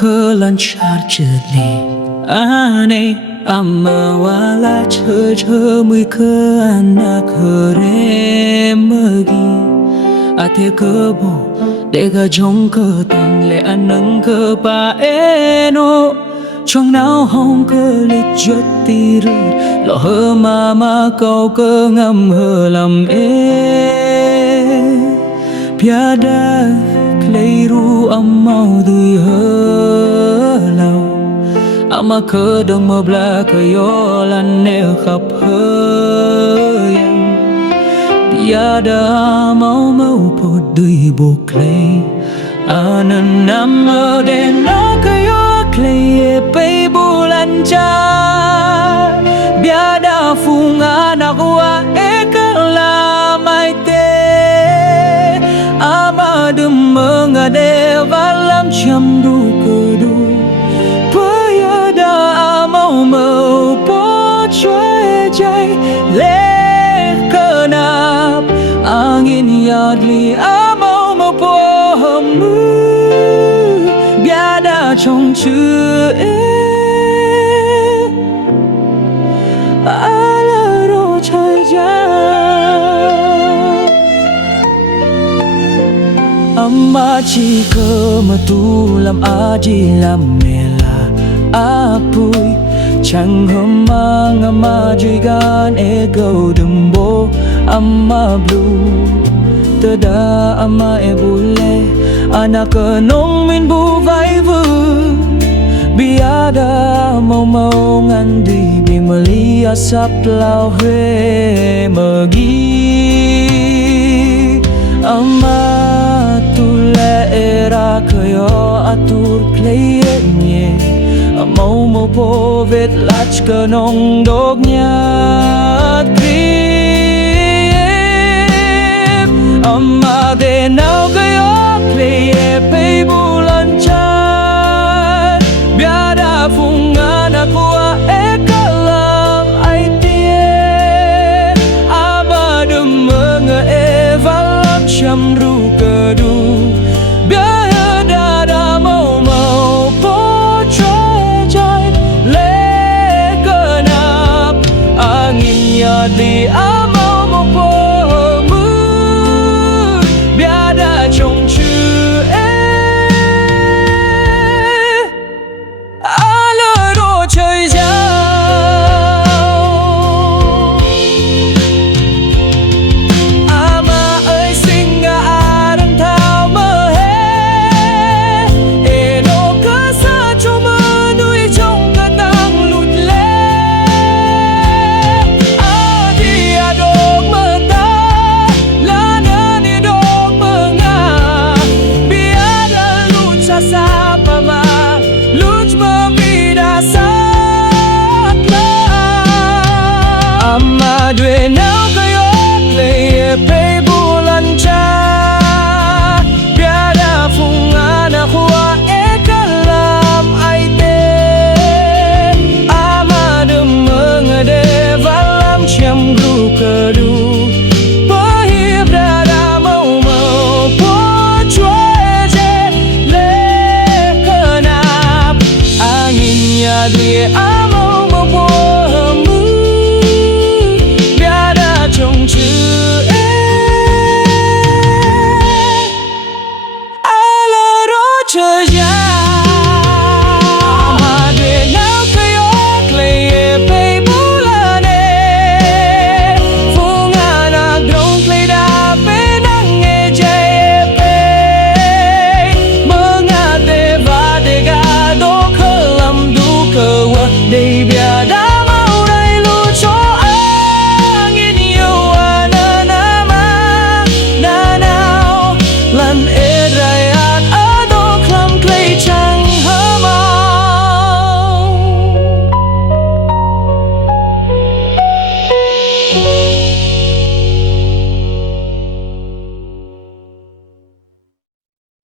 ke lancar jeli ane amma wala che mui ke anak kere magi ate ke bo dega jong ke tang le anang ke pa eno trong não hong cơ lịch chốt tì rư lo hơ mà câu cơ ngâm hơ làm piada kleiru amau dui hơ lau ama cơ đông mơ bla cơ yo lan neo khắp hơ piada mau mau pot dui bo klei anan nam mơ đen nó cơ yo klei pe bulan cha biada funga nakwa ekala mai te amadum mengade valam cham du kudu payada amau mau po chue jai le kenap angin yadli amau mau po mu biada trong chữ ala ro chai ja amma chỉ cơ mà tu làm aji làm mela apui chẳng hôm mang amma duy gan ego dumbo amma blue tada amma ebule anak nong min bu vai vu biada mau mau ngandi bimeli asap lau he magi amma tule era kayo atur kleye mau mau po vet lach ke nong dog nyat grip amma de nau kayo kleye pe bulan chan biada fungan aku ekalam aitie amadum menga evalam chamru kedu biada da mau mau po choi jai le kenap angin yadi amau mau po mu biada trong chữ due nau kayo leye pe bulan cha biada fungan aku ekalam aite amadum mengade valam cham gru kedu pahib dada mau mau po chue je le kenap anginnya dia